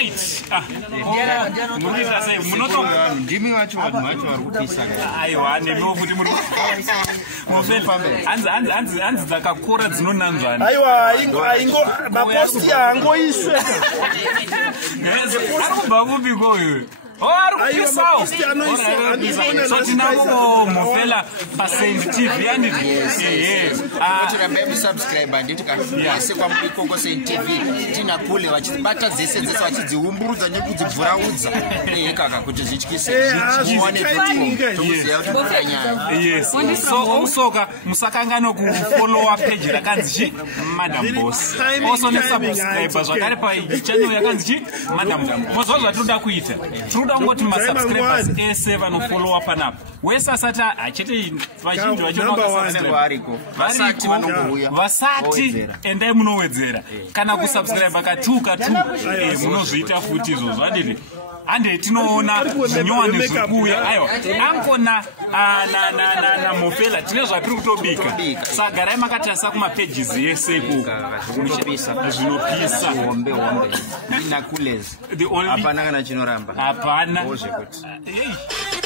right. Munisa say munoto ndimi wacho vanhu vacho vari kupisa. Aiwa nemiwo kuti muri hanzi dzakakora dzinonanzvana. Aiwa aingo maposti angoiswe. Arikubva kupiko iwe? Aripisawo. So tinavo Mofela paSaint TV anditi. Tirambe musubscribe anditi kasi kwamuri Kongo Saint TV tina kule vachibata dzese vachidziumburudza nekudzibvuraudza kaka kuti zvityise. Yes. So usoka musakangano kufollowa page rakanzi Madam Boss. Also nesubscribe zvakare pachannel yakanzi Madam Boss. Mozva zvatoda kuita. Ngoti masubscribers ese vanofollowa panapa wese asati achete vazhinji vacho vasati endai munowedzera kana kusubscribe katuka munozviita futi izvozvo anditi ande tinoona zvinyowani zvikuya aiwa angona na Mofela tine zvatiri kutobika sagarai makatarisa kumapages ese iko zvinopisa hombe ina coolers hapana kana chinoramba hapana. Hey.